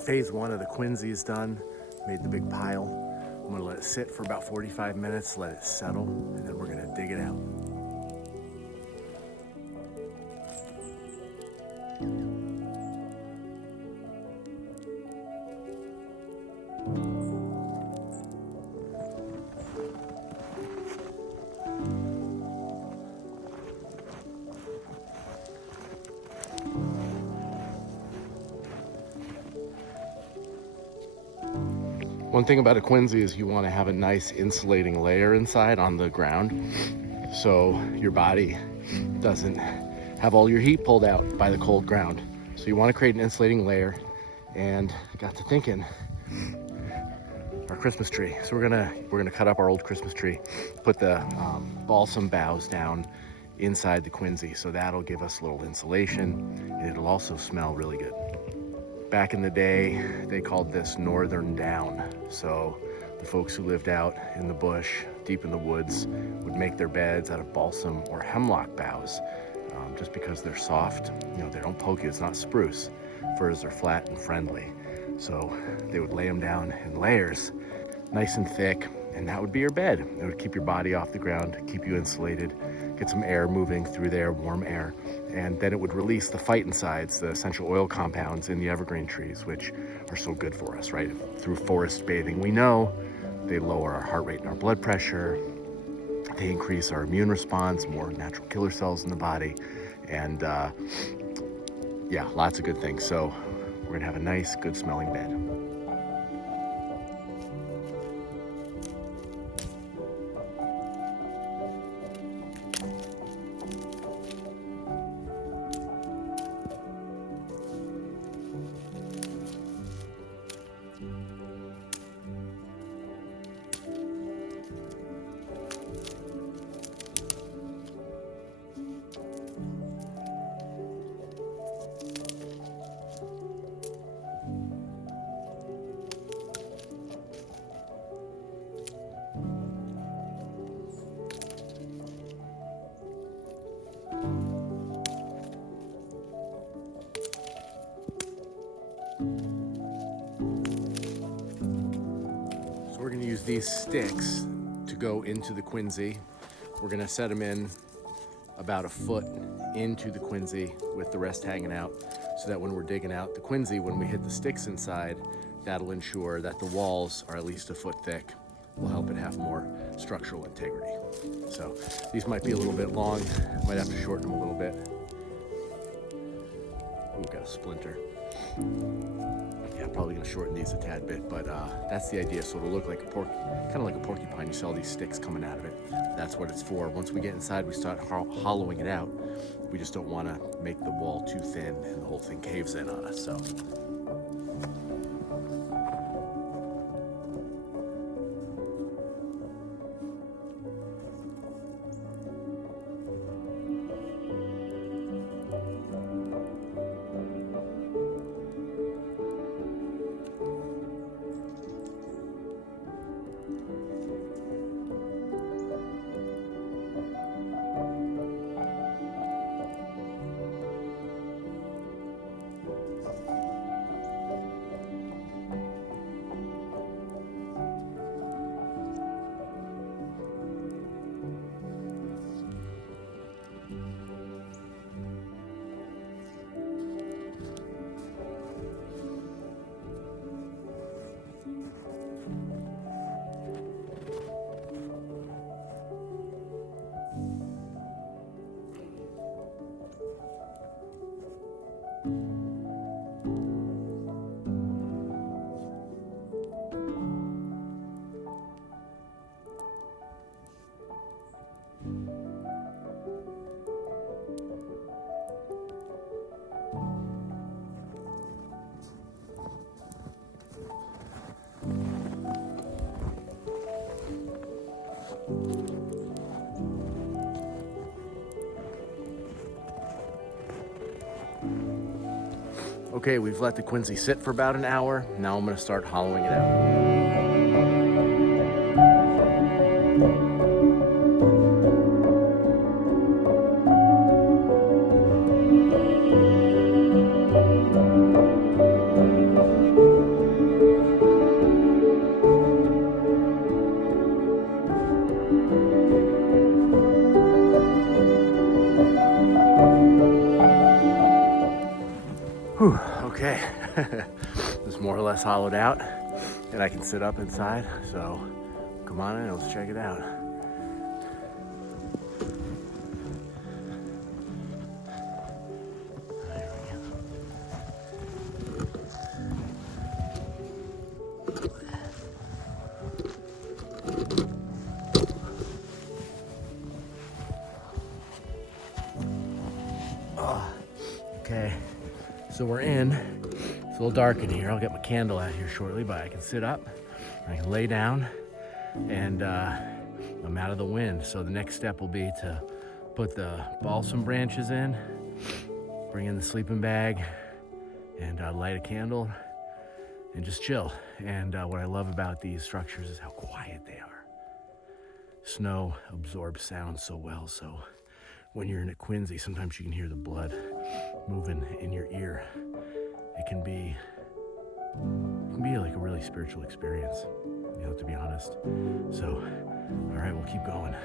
phase one of the Quinzhee is done. Made the big pile. I'm gonna let it sit for about 45 minutes, let it settle, and then we're gonna dig it out. One thing about a Quinzhee is you want to have a nice insulating layer inside on the ground so your body doesn't have all your heat pulled out by the cold ground. So you want to create an insulating layer, and I got to thinking, our Christmas tree. So we're gonna cut up our old Christmas tree, put the balsam boughs down inside the Quinzhee, so that'll give us a little insulation, and it'll also smell really good. Back in the day, they called this northern down. So the folks who lived out in the bush, deep in the woods, would make their beds out of balsam or hemlock boughs, just because they're soft. You know, they don't poke you, it's not spruce. Firs are flat and friendly. So they would lay them down in layers, nice and thick, and that would be your bed. It would keep your body off the ground, keep you insulated, get some air moving through there, warm air, and then it would release the phytoncides, the essential oil compounds in the evergreen trees, which are so good for us, right? Through forest bathing, we know they lower our heart rate and our blood pressure, they increase our immune response, more natural killer cells in the body, and yeah, lots of good things. So we're gonna have a nice, good smelling bed. We're going to use these sticks to go into the Quinzhee. We're going to set them in about a foot into the Quinzhee with the rest hanging out, so that when we're digging out the Quinzhee, when we hit the sticks inside, that'll ensure that the walls are at least a foot thick. Will help it have more structural integrity. So these might be a little bit long, might have to shorten them a little bit. Ooh, got a splinter. Yeah, probably gonna shorten these a tad bit, but that's the idea. So it'll look like a kind of like a porcupine. You see all these sticks coming out of it. That's what it's for. Once we get inside, we start hollowing it out. We just don't want to make the wall too thin and the whole thing caves in on us. So. Okay, we've let the Quinzhee sit for about an hour. Now I'm gonna start hollowing it out. Whew, okay. It's more or less hollowed out and I can sit up inside, so come on in, let's check it out. Okay, so we're in. It's a little dark in here. I'll get my candle out here shortly, but I can sit up, I can lay down, and I'm out of the wind. So the next step will be to put the balsam branches in, bring in the sleeping bag, and light a candle, and just chill. And what I love about these structures is how quiet they are. Snow absorbs sound so well, so when you're in a Quinzhee, sometimes you can hear the blood moving in your ear. It can be like a really spiritual experience, you know, to be honest. So, all right, we'll keep going.